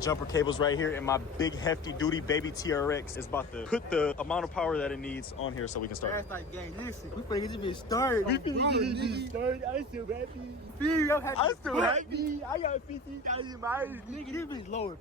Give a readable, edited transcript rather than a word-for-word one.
Jumper cables right here, and my big hefty duty baby TRX is about to put the amount of power that it needs on here so we can start. Fastlife gang, listen, we finna get this bitch started. We finna get this bitch started. I'm so happy. I'm so happy. I got 15,000 miles. Nigga, this bitch lower.